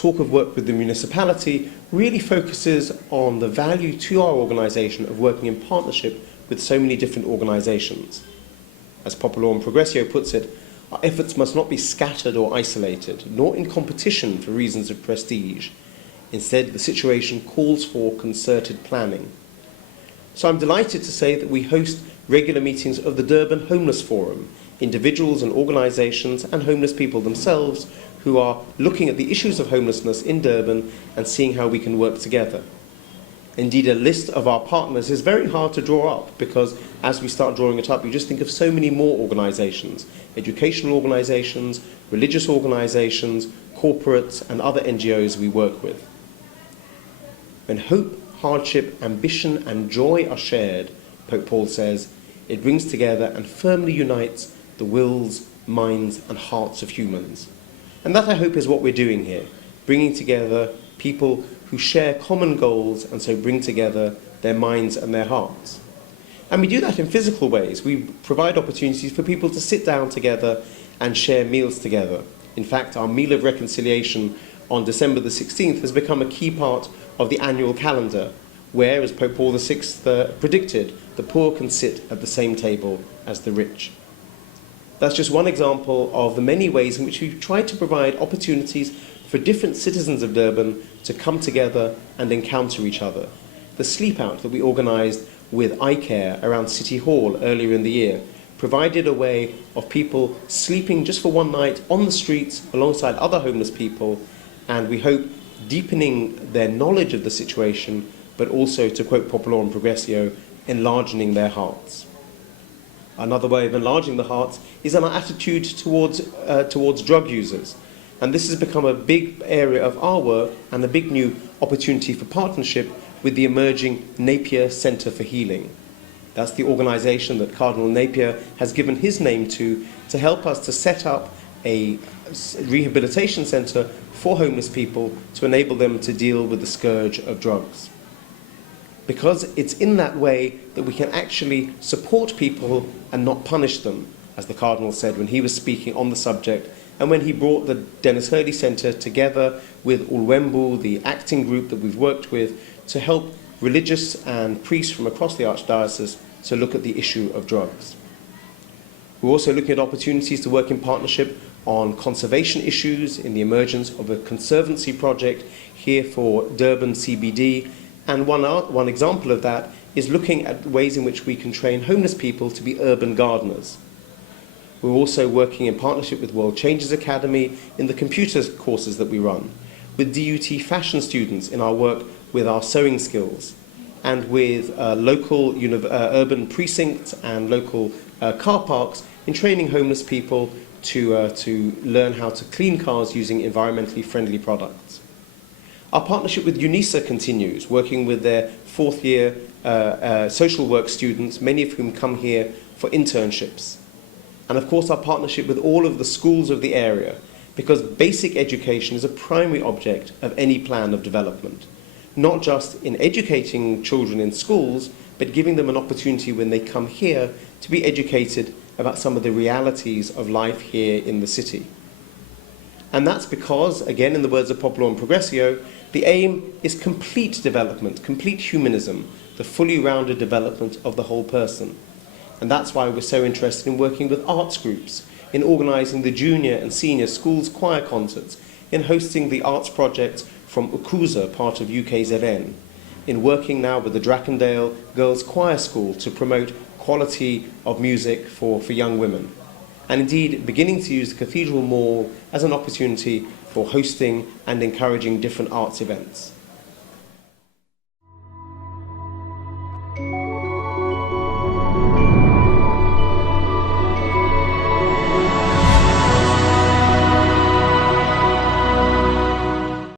talk of work with the municipality really focuses on the value to our organisation of working in partnership with so many different organisations. As Popolo and Progressio puts it, our efforts must not be scattered or isolated, nor in competition for reasons of prestige. Instead, the situation calls for concerted planning. So I'm delighted to say that we host regular meetings of the Durban Homeless Forum, individuals and organisations and homeless people themselves who are looking at the issues of homelessness in Durban and seeing how we can work together. Indeed, a list of our partners is very hard to draw up because as we start drawing it up, you just think of so many more organisations, educational organisations, religious organisations, corporates and other NGOs we work with. When hope, hardship, ambition and joy are shared, Pope Paul says, it brings together and firmly unites the wills, minds and hearts of humans. And that, I hope, is what we're doing here, bringing together people who share common goals and so bring together their minds and their hearts. And we do that in physical ways. We provide opportunities for people to sit down together and share meals together. In fact, our Meal of Reconciliation on December the 16th has become a key part of the annual calendar, where, as Pope Paul VI predicted, the poor can sit at the same table as the rich. That's just one example of the many ways in which we've tried to provide opportunities for different citizens of Durban to come together and encounter each other. The sleep out that we organised with iCare around City Hall earlier in the year provided a way of people sleeping just for one night on the streets alongside other homeless people, and we hope deepening their knowledge of the situation, but also, to quote Popolo and Progressio, enlarging their hearts. Another way of enlarging the hearts is in our attitude towards drug users. And this has become a big area of our work and a big new opportunity for partnership with the emerging Napier Centre for Healing. That's the organisation that Cardinal Napier has given his name to help us to set up a rehabilitation centre for homeless people to enable them to deal with the scourge of drugs. Because it's in that way that we can actually support people and not punish them, as the Cardinal said when he was speaking on the subject, and when he brought the Dennis Hurley Centre together with Ulwembu, the acting group that we've worked with, to help religious and priests from across the Archdiocese to look at the issue of drugs. We're also looking at opportunities to work in partnership on conservation issues in the emergence of a conservancy project here for Durban CBD. And one example of that is looking at ways in which we can train homeless people to be urban gardeners. We're also working in partnership with World Changers Academy in the computer courses that we run, with DUT fashion students in our work with our sewing skills, and with local urban precincts and local car parks in training homeless people to learn how to clean cars using environmentally friendly products. Our partnership with UNISA continues, working with their fourth year social work students, many of whom come here for internships. And of course our partnership with all of the schools of the area, because basic education is a primary object of any plan of development. Not just in educating children in schools, but giving them an opportunity when they come here to be educated about some of the realities of life here in the city. And that's because, again in the words of Popolo and Progressio, the aim is complete development, complete humanism, the fully rounded development of the whole person. And that's why we're so interested in working with arts groups, in organising the junior and senior schools choir concerts, in hosting the arts projects from Ukuza, part of UKZN, in working now with the Drakendale Girls Choir School to promote quality of music for young women, and indeed beginning to use the Cathedral Mall as an opportunity for hosting and encouraging different arts events.